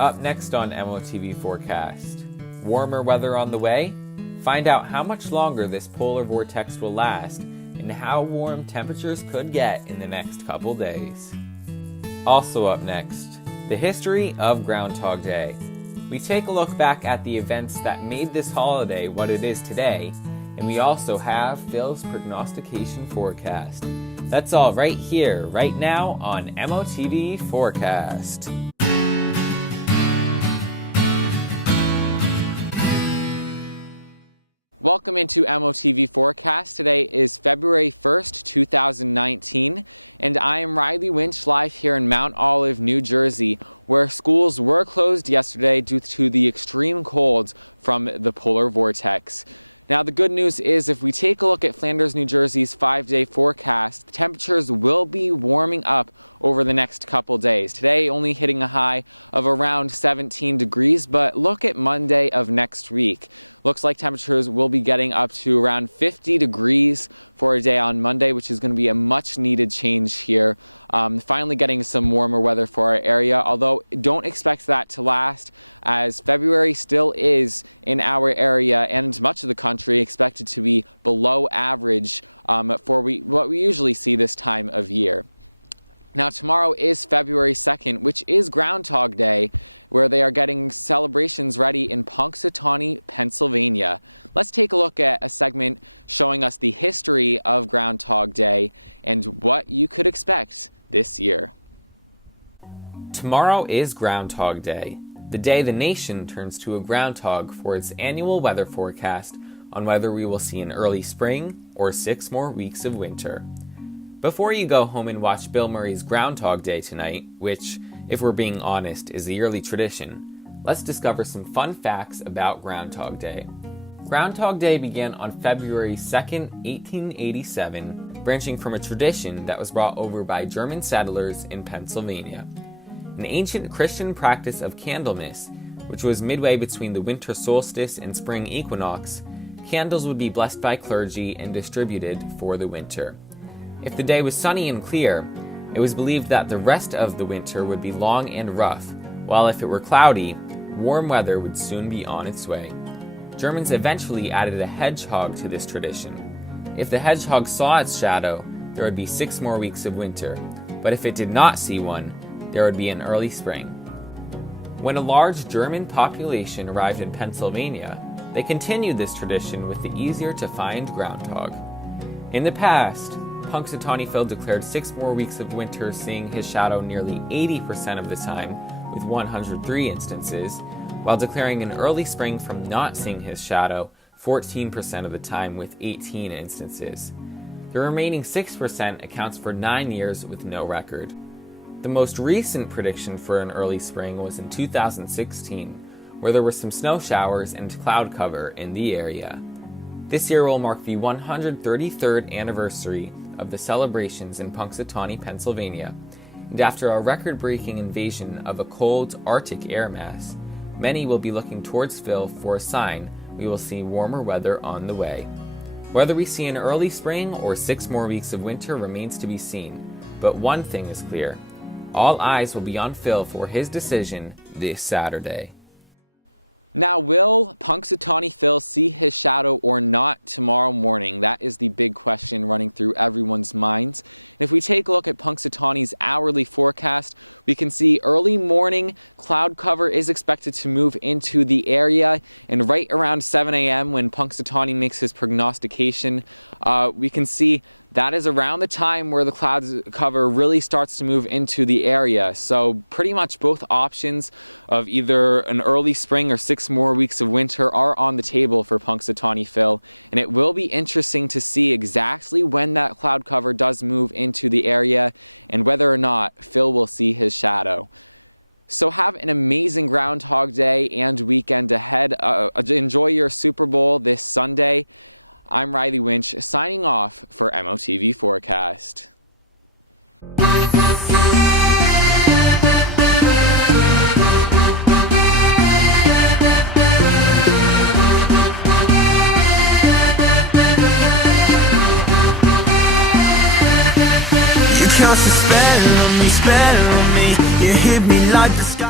Up next on MOTV Forecast, warmer weather on the way? Find out how much longer this polar vortex will last and how warm temperatures could get in the next couple days. Also up next, the history of Groundhog Day. We take a look back at the events that made this holiday what it is today, and we also have Phil's prognostication forecast. That's all right here, right now on MOTV Forecast. Tomorrow is Groundhog Day, the day the nation turns to a groundhog for its annual weather forecast on whether we will see an early spring or 6 more weeks of winter. Before you go home and watch Bill Murray's Groundhog Day tonight, which, if we're being honest, is a yearly tradition, let's discover some fun facts about Groundhog Day. Groundhog Day began on February 2nd, 1887, branching from a tradition that was brought over by German settlers in Pennsylvania. An ancient Christian practice of Candlemas, which was midway between the winter solstice and spring equinox, candles would be blessed by clergy and distributed for the winter. If the day was sunny and clear, it was believed that the rest of the winter would be long and rough, while if it were cloudy, warm weather would soon be on its way. Germans eventually added a hedgehog to this tradition. If the hedgehog saw its shadow, there would be 6 more weeks of winter, but if it did not see one, there would be an early spring. When a large German population arrived in Pennsylvania, they continued this tradition with the easier-to-find groundhog. In the past, Punxsutawney Phil declared 6 more weeks of winter, seeing his shadow nearly 80% of the time, with 103 instances, while declaring an early spring from not seeing his shadow 14% of the time, with 18 instances. The remaining 6% accounts for 9 years with no record. The most recent prediction for an early spring was in 2016, where there were some snow showers and cloud cover in the area. This year will mark the 133rd anniversary of the celebrations in Punxsutawney, Pennsylvania, and after a record-breaking invasion of a cold Arctic air mass, many will be looking towards Phil for a sign we will see warmer weather on the way. Whether we see an early spring or 6 more weeks of winter remains to be seen, but one thing is clear. All eyes will be on Phil for his decision this Saturday. cast a spell on me, you hit me like the sky.